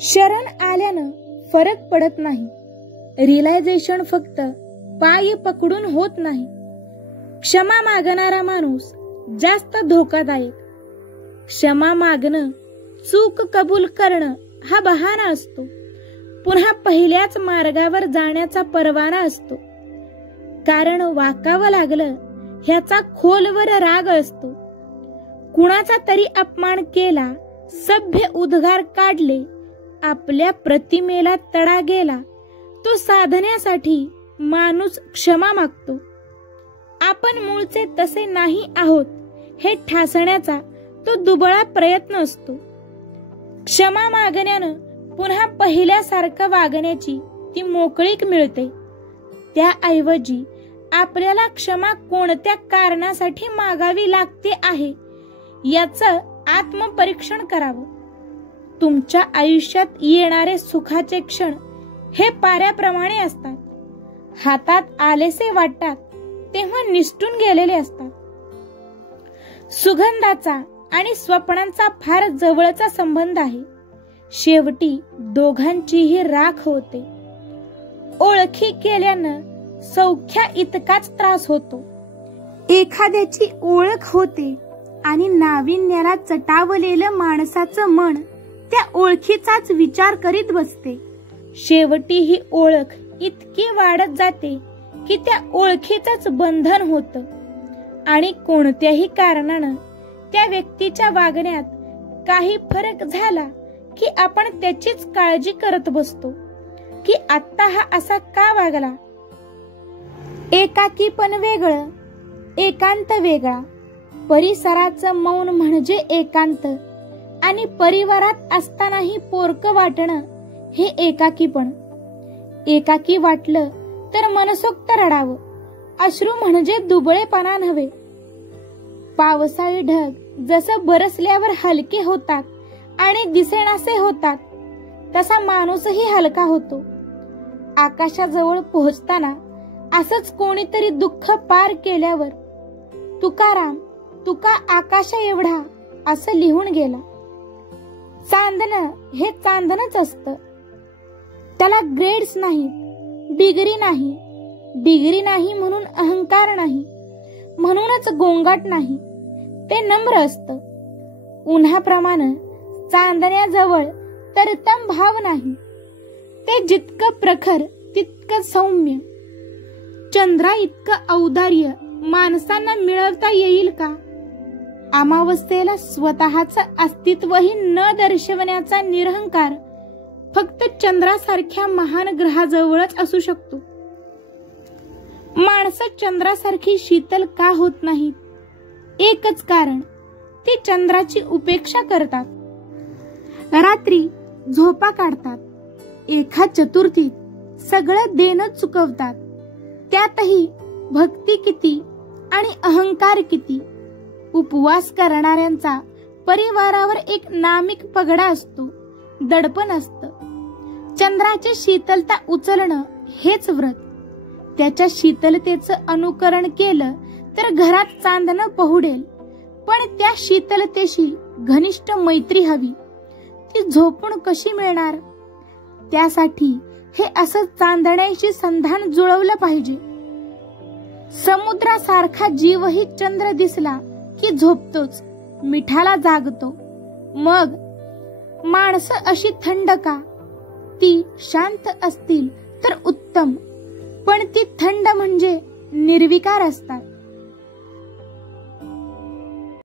शरण आल्यानं फरक पडत नाही. रिअलायझेशन फक्त पाय पकडून होत नाही. क्षमा मागणारा माणूस जास्त धोकादायक. क्षमा मागणं, चूक कबूल करणं हा बहाणा असतो. पुन्हा पहिल्याच मार्गावर जाण्याचा परवाना असतो. कारण वाकावं लागलं ह्याचा खोलवर राग असतो. कुणाचा तरी अपमान केला, सभ्य उद्गार काढले, आपल्या प्रतिमेला तडा गेला, तो साधण्यासाठी माणूस क्षमा मागतो. आपण मूळचे तसे नाही आहोत हे ठासण्याचा तो दुबळा प्रयत्न असतो. क्षमा मागण्यानं पुन्हा पहिल्यासारखं वागण्याची ती मोकळीक मिळते. त्याऐवजी आपल्याला क्षमा कोणत्या कारणासाठी मागावी लागते आहे याचं आत्मपरीक्षण करावं. तुमच्या आयुष्यात येणारे सुखाचे क्षण हे पाऱ्याप्रमाणे असतात. हातात आलेसे वाटतात तेव्हा निसटून गेलेले असतात. सुगंधाचा आणि स्वप्नांचा फार जवळचा संबंध आहे. शेवटी दोघांचीही राख होते. ओळखी केल्यानं सौख्या इतकाच त्रास होतो. एखाद्याची ओळख होते आणि नाविन्याला चटावलेलं माणसाचं मन त्या ओळखीचाच विचार करीत बसते. शेवटी ही ओळख इतकी वाढत जाते की त्या ओळखीचंच बंधन होतं आणि कोणत्याही कारणानं त्या व्यक्तीच्या वागण्यात काही फरक झाला की आपण त्याचीच काळजी करत बसतो की आता हा असा का वागला. एकाकीपण वेगळं, एकांत वेगळा. परिसराचं मौन म्हणजे एकांत आणि परिवारात असतानाही पोरकं वाटणं हे एकाकीपण. एकाकी वाटलं तर मनसोक्त रडावं. अश्रू म्हणजे दुबळेपणा नव्हे. पावसाळी ढग जसं बरसल्यावर हलके होतात आणि दिसेनासे होतात तसा माणूसही हलका होतो. आकाशाजवळ पोहोचताना असंच कोणीतरी दुःख पार केल्यावर तुकाराम तुका आकाशा एवढा असं लिहून गेला. चांदणं हे चांदणच असतं. त्याला ग्रेड्स नाही, डिग्री नाही. डिग्री नाही म्हणून अहंकार नाही, म्हणूनच गोंगाट नाही. ते नम्र असतं. उन्हाप्रमाणे चांदण्याजवळ तरतम भाव नाही. ते जितकं प्रखर तितकं सौम्य. चंद्रा इतकं औदार्य माणसांना मिळवता येईल का? अमावस्येला स्वतःचं अस्तित्वही न दर्शवण्याचा निरहंकार फक्त चंद्रासारख्या महान ग्रहाजवळच असू शकतो. माणसं चंद्रासारखी शीतल का होत नाहीत? एकच कारण, ते चंद्राची उपेक्षा करतात. रात्री झोपा काढतात. एका चतुर्थीत सगळं देणं चुकवतात. त्यातही भक्ती किती आणि अहंकार किती. उपवास करणाऱ्यांचा परिवारावर एक नामिक पगडा असतो, दडपण असतं. चंद्राची शीतलता उचलणं हेच व्रत. त्याच्या शीतलतेचं अनुकरण केलं तर घरात चांदणं पहुडेल. पण त्या शीतलतेशी घनिष्ठ मैत्री हवी. ती झोपून कशी मिळणार? त्यासाठी हे असं चांदण्याशी संधान जुळवलं पाहिजे. समुद्रासारखा जीवही चंद्र दिसला की झोपतोच, मिठाला जागतो. मग माणसं अशी थंड का? ती शांत असतील तर उत्तम, पण ती थंड म्हणजे निर्विकार असतात.